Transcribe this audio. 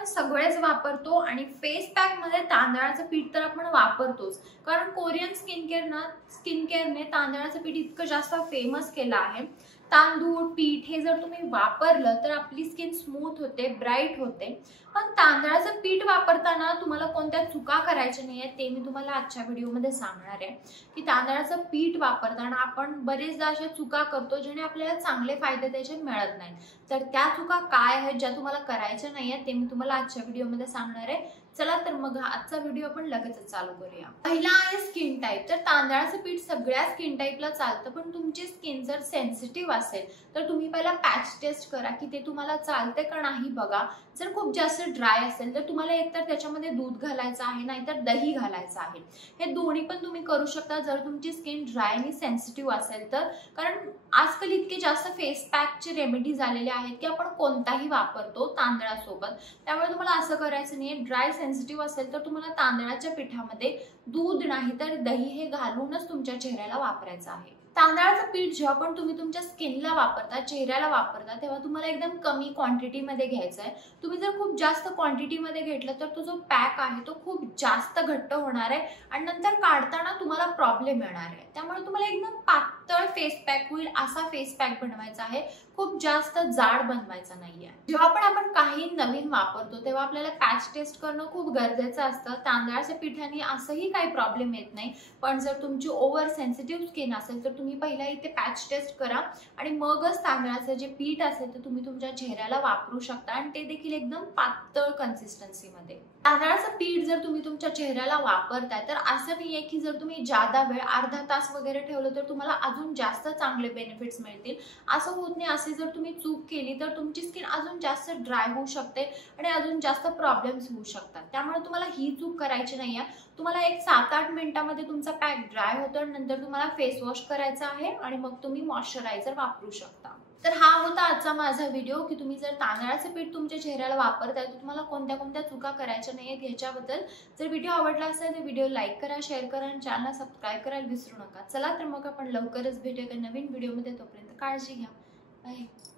आपण सगळेच वापरतो आणि फेस पॅक मध्ये तांदळाचं पीठ तर आपण वापरतोच, कारण कोरियन स्किन केअरने तांदळाचं पीठ इतकं जास्त फेमस केलं आहे। तांदूळ पीठ हे जर तुम्ही वापरलं तर आपली स्किन स्मूथ होते, ब्राईट होते। पण तांदळाचं पीठ वापरताना तुम्हाला कोणत्या चुका करायच्या नाहीये ते मी तुम्हाला आजच्या व्हिडिओमध्ये सांगणार आहे की तांदळाचं पीठ वापरताना आपण बरेचदा अशा चुका करतो ज्याने आपल्याला चांगले फायदे त्याचे मिळत नाही। तर त्या चुका काय आहेत ज्या तुम्हाला करायच्या नाहीये ते मी तुम्हाला आजच्या व्हिडिओमध्ये सांगणार आहे। चला तर मग आजचा व्हिडिओ आपण लगेच चालू करूया। पहिला आहे स्किन टाइप। तर तांदळाचं पीठ सगळ्या स्किन टाइपला चालतं, पण तुमची स्किन जर सेन्सिटिव्ह असेल तर तुम्ही पहिला पॅच टेस्ट करा की ते तुम्हाला चालते का नाही बघा। जर खूप जास्त ड्राय असेल तर तुम्हाला एकतर त्याच्यामध्ये दूध घालायचं आहे नाहीतर दही घालायचं आहे। हे दोन्ही पण तुम्ही करू शकता जर तुमची स्किन ड्राय आणि सेन्सिटिव्ह असेल तर, कारण आजकाल इतके जास्त फेस पॅकचे रेमेडीज आलेले आहेत की आपण कोणताही वापरतो तांदळासोबत। त्यामुळे तुम्हाला असं करायचं नाही। ड्राय सेन्सिटिव्ह असेल तर तुम्हाला तांदळाच्या पिठामध्ये दूध नाही तर दही हे घालूनच तुमच्या चेहऱ्याला वापरायचं आहे। तांदळाचं पीठ जेव्हा पण तुम्ही तुमच्या स्किनला वापरता, चेहऱ्याला वापरता, तेव्हा तुम्हाला एकदम कमी क्वांटिटीमध्ये घ्यायचं आहे। तुम्ही जर खूप जास्त क्वांटिटीमध्ये घेतलं तर तो जो पॅक आहे तो खूप जास्त घट्ट होणार आहे आणि नंतर काढताना तुम्हाला प्रॉब्लेम येणार आहे। त्यामुळे तुम्हाला एकदम पातळ फेस पॅक होईल असा फेस पॅक बनवायचा आहे, खूप जास्त जाड बनवायचा नाहीये। जेव्हा पण आपण काही नवीन वापरतो तेव्हा आपल्याला पॅच टेस्ट करणं खूप गरजेचं असतं। तांदळाच्या पिठाने असंही काही प्रॉब्लेम येत नाही, पण जर तुमची ओव्हर सेन्सिटिव्ह स्किन असेल तर तुम्ही पहिला इथे पॅच टेस्ट करा आणि मगच तांदळाचं जे पीठ असेल ते तुम्ही तुमच्या चेहऱ्याला वापरू शकता आणि ते देखील एकदम पातळ कन्सिस्टन्सीमध्ये। तांदळाचं पीठ जर तुम्ही तुमच्या चेहऱ्याला वापरताय तर असं नाहीये की जर तुम्ही जादा वेळ अर्धा तास वगैरे ठेवलं तर तुम्हाला अजून जास्त चांगले बेनिफिट्स मिळतील, असं होत नाही। असे जर तुम्ही चूक केली तर तुमची स्किन अजून जास्त ड्राय होऊ शकते आणि अजून जास्त प्रॉब्लेम्स होऊ शकतात। त्यामुळे तुम्हाला ही चूक करायची नाहीये। तुम्हाला एक 7-8 मिनिटांमध्ये तुमचा पॅक ड्राय होतो आणि नंतर तुम्हाला फेस वॉश करायचा आहे आणि मग तुम्ही मॉइश्चरायझर वापरू शकता। तर हा होता आजचा माझा व्हिडिओ की तुम्ही जर तांदळाचं पीठ तुमच्या चेहऱ्याला वापरताय तर तुम्हाला कोणत्या कोणत्या चुका करायच्या नाहीत याच्याबद्दल। जर व्हिडिओ आवडला असेल तर व्हिडिओ लाईक करा, शेअर करा आणि चॅनलला सबस्क्राईब करायला विसरू नका। चला तर मग आपण लवकरच भेटूया एका नवीन व्हिडिओमध्ये, तोपर्यंत काळजी घ्या। बाय।